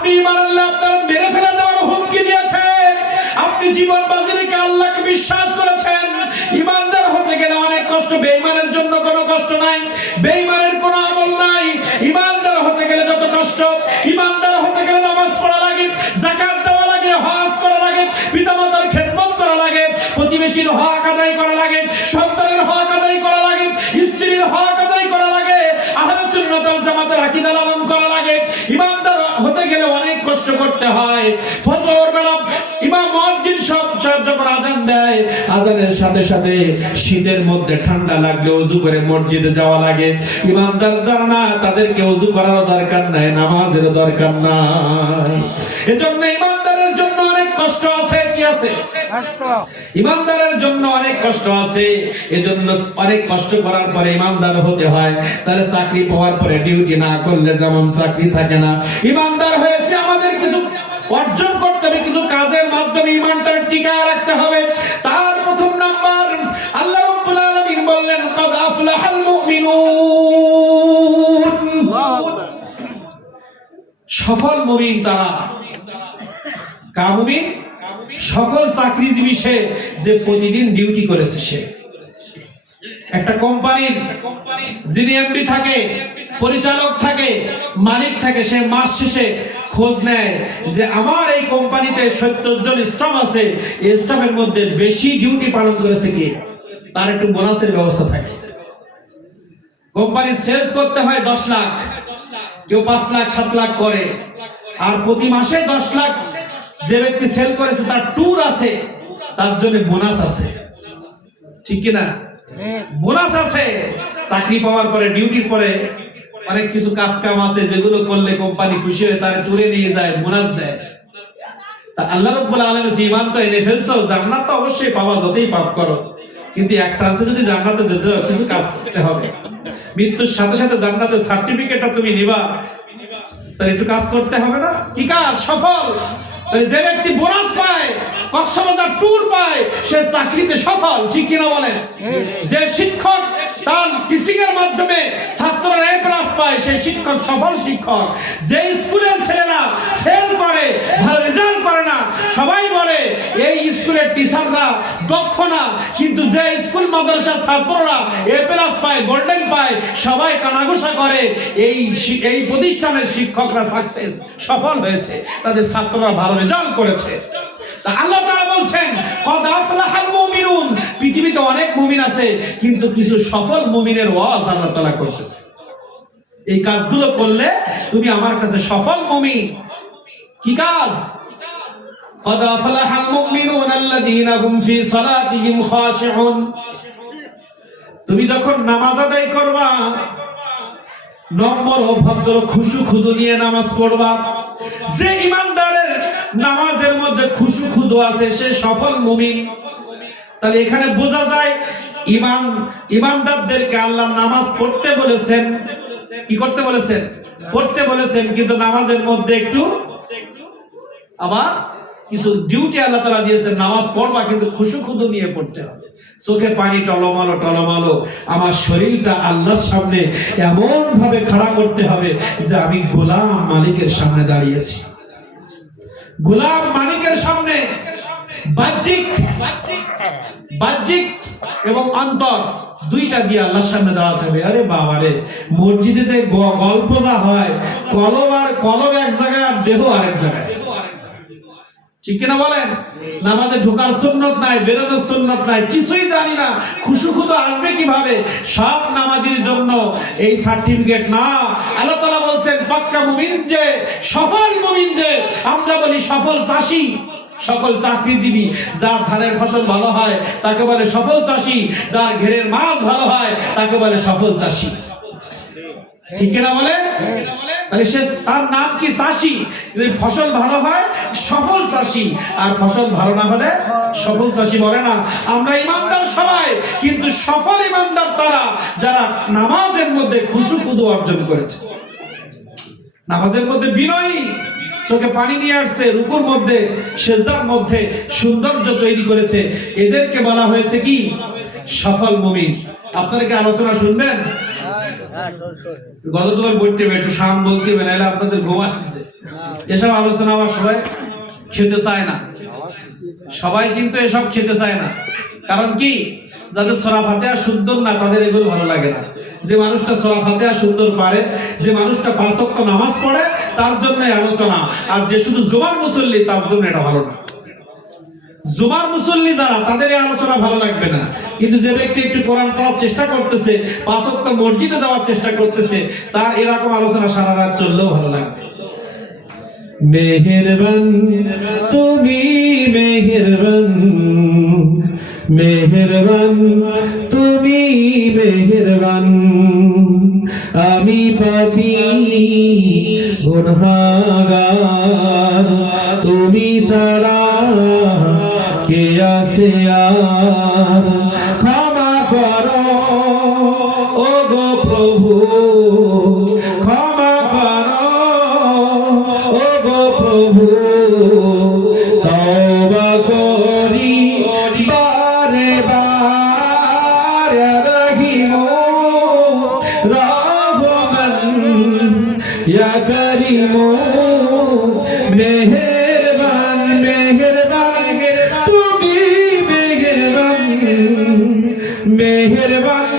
আপনি ঈমান আনলে আপনার মেরে ফেলে দেওয়ার হুমকি দিয়েছেন। আপনি জীবন বাজি রেখে আল্লাহকে বিশ্বাস করেছেন। ঈমানদার হতে গেলে অনেক কষ্ট, বেঈমানের জন্য কোনো কষ্ট নাই, বেঈমানের কোনো আমল নাই। ঈমানদার হতে গেলে যত কষ্ট, ঈমানদার হতে গেলে নামাজ পড়া লাগে, যাকাত দেওয়া লাগে, হজ করা লাগে, পিতামাতার খেদমত করা লাগে, প্রতিবেশীর হক আদায় করা লাগে, সন্তানের হক আদায় করা লাগে, স্ত্রীর হক আদায় করা লাগে, আহলে সুন্নাত ওয়াল জামাতের আকীদা লালন করা লাগে। ঈমানদার হতে গেলে অনেক কষ্ট করতে হয়। ফজর বেলা ইমাম মুয়াজ্জিন সব যখন আযান দেয়, আযানের সাথে সাথে শীতের মধ্যে ঠান্ডা লাগলে ওযু করে মসজিদে যাওয়া লাগে। ঈমানদার যারা না, তাদেরকে ওযু করার দরকার নাই, নামাজের দরকার নাই। এজন্য ঈমানদারের জন্য অনেক কষ্ট আছে। কি আছে? ঈমানদারের জন্য অনেক কষ্ট আছে। এজন্য অনেক কষ্ট করার পরে ঈমানদার হতে হয়। তাহলে চাকরি পাওয়ার পরে ডিউটি না করলে যেমন চাকরি থাকে না, ঈমানদার হয়েছে আমাদের কিছু অর্জন করতে হবে, কিছু কাজের মাধ্যমে ঈমানটা টিকায় রাখতে হবে। তার প্রথম নাম্বার আল্লাহ রাব্বুল আলামিন বললেন, ক্বাদ আফলাহাল মুমিনুন। সফল মুমিন তারা। কা মুমিন? সকল চাকরিজীবী সে যে প্রতিদিন ডিউটি করেছে। সে একটা কোম্পানির যিনি এমডি থাকে, পরিচালক থাকে, মালিক থাকে, সে মাস শেষে খোঁজ নেয় যে আমার এই কোম্পানিতে 70 জন স্টাফ আছে, এই স্টাফের মধ্যে বেশি ডিউটি পালন করেছে কে, তার একটু বোনাসের ব্যবস্থা থাকে। কোম্পানি সেলস করতে হয় 10 লাখ, কেউ 5 লাখ 7 লাখ করে, আর প্রতি মাসে 10 লাখ যে ব্যক্তি সেল করেছে তার ট্যুর আছে, তার জন্য বোনাস আছে। ঠিক কি না? বোনাস আছে। চাকরি পাওয়ার পরে, ডিউটির পরে অনেক কিছু কাজ কাম আছে যেগুলো করলে কোম্পানি খুশি হয়ে তার ট্যুরে নিয়ে যায়, বোনাস দেয়। তা আল্লাহ রাব্বুল আলামিন ঈমান তো এনে ফেলছো, জান্নাত তো অবশ্যই পাওয়া, যতই পাপ করো, কিন্তু এক চান্সে যদি জান্নাতে যেতে হয় কিছু কাজ করতে হবে। মৃত্যুর সাথে সাথে জান্নাতের সার্টিফিকেটটা তুমি নিবা, তাহলে একটু কাজ করতে হবে না? কি কাজ? সফল। তাহলে যে ব্যক্তি বোনাস পায়, কক্সবাজার ট্যুর পায়, সে চাকরিতে সফল। ঠিক কিনা বলেন? যে শিক্ষক তার টিচিং এর মাধ্যমে ছাত্ররা A+ পায়, সেই শিক্ষক সফল শিক্ষক। যে স্কুলের ছেলেরা ফেল করে, ভালো রেজাল্ট করে না, সবাই বলে এই স্কুলের টিচাররা দক্ষ না, কিন্তু যে স্কুল মাদ্রাসার ছাত্ররা A+ পায়, গোল্ডেন পায়, সবাই কানাঘুষা করে এই প্রতিষ্ঠানের শিক্ষকরা সাকসেস, সফল হয়েছে, তাদের ছাত্ররা ভালো রেজাল্ট করেছে। তা আল্লাহ তাআলা বলছেন, ক্বাদ আফলাহাল মুমিনুন। পৃথিবীতে অনেক মুমিন আছে, কিন্তু কিছু সফল মুমিনের ওয়াজ আল্লাহ তাআলা করতেছে। এই কাজগুলো করলে তুমি আমার কাছে সফল মুমিন। কি কাজ? ক্বাদ আফলাহাল মুমিনুন আল্লাযীনা হুম ফি সালাতিহিম খাশিউন। তুমি যখন নামাজ আদায় করবা, নম্র ও ভদ্র খুশু খুদু নিয়ে নামাজ পড়বা। যে ঈমানদারের নামাজের মধ্যে খুশু খুদু আছে, সে সফল মুমিন। তাহলে এখানে বোঝা যায় ঈমানদারদেরকে আল্লাহ নামাজ পড়তে বলেছেন। কি করতে বলেছেন? পড়তে বলেছেন, কিন্তু নামাজের মধ্যে একটু আবার কিছু ডিউটি আল্লাহ তাআলা দিয়েছেন। নামাজ পড়বা, কিন্তু খুশু খুদু নিয়ে পড়তে হবে। চোখে পানি টলমলো টলমলো, আমার শরীরটা আল্লাহর সামনে এমন ভাবে খাড়া করতে হবে যে আমি গোলাম মালিকের সামনে দাঁড়িয়েছি। গোলাম মালিকের সামনে বাহ্যিক এবং অন্তর দুইটা দিয়ে আল্লাহর সামনে দাঁড়াতে হবে। আরে বাবা রে, মসজিদে যে গল্প যা হয়, কলব এক জায়গায় আর দেহ আরেক জায়গায়। ঠিক কিনা বলেন? নামাজে ঢোকার সুন্নত নাই, বেরোনোর সুন্নত নাই, কিছুই জানি না, খুশু খুদু আসবে কিভাবে? সব নামাজীর জন্য এই সার্টিফিকেট না। আল্লাহ তাআলা বলছেন, পাক্কা মুমিন যে, সফল মুমিন যে, আমরা বলি সফল চাষী, সকল চাকরিজীবী, যার ধানের ফসল ভালো হয় তাকে বলে সফল চাষী, যার ঘেরের মাছ ভালো হয় তাকে বলে সফল চাষী। ঠিক কিনা বলেন? তাহলে সে তার নাম কি? চাষী। যদি ফসল ভালো হয় সফল চাষী, আর ফসল ভালো না হলে সফল চাষী বলে না। আমরা ঈমানদার সবাই, কিন্তু সফল ঈমানদার তারা যারা নামাজের মধ্যে খুশু খুদু অর্জন করেছে, নামাজের মধ্যে বিনয়ী, চোখে পানি নিয়ে আসছে, রুকুর মধ্যে সিজদার মধ্যে সৌন্দর্য তৈরি করেছে, এদেরকে বলা হয়েছে কি? সফল মুমিন। আপনারা কি আলোচনা শুনবেন? গত টুকার বইতে একটু শাম বলতে হবে, নাহলে আপনাদের ঘুম আসতেছে। এসব আলোচনা আমার সবাই খেতে চায় না, সবাই কিন্তু এসব খেতে চায় না। কারণ কি, যাদের সূরা ফাতিহা সুন্দর না তাদের এগুলো ভালো লাগে না। যে মানুষটা সূরা ফাতিহা সুন্দর পারে, যে মানুষটা 5 ওয়াক্ত নামাজ পড়ে, তার জন্য আলোচনা। আর যে শুধু জুমার মুসল্লি, তার জন্য এটা ভালো না। জুমার মুসল্লি যারা, তাদের এই আলোচনা ভালো লাগবে না। কিন্তু যে ব্যক্তি একটু কোরআন পড়ার চেষ্টা করতেছে, 5 ওয়াক্ত মসজিদে যাওয়ার চেষ্টা করতেছে, তার এরকম আলোচনা সারা রাত চললেও ভালো লাগবে। মেহেরবান তুমি, মেহেরবান, মেহেরবান তুমি, মেহেরবান, আমি পাপী গুনাহগার, তুমি ছাড়া কে আছে আর, ক্ষমা করো ও গো প্রভু, ক্ষমা করো ও গো প্রভু, তওবা করি বারে বার, রহিম রহমান ইয়া করিম, মেহেরবান, মেহেরবান তুমি, মেহেরবান, মেহেরবান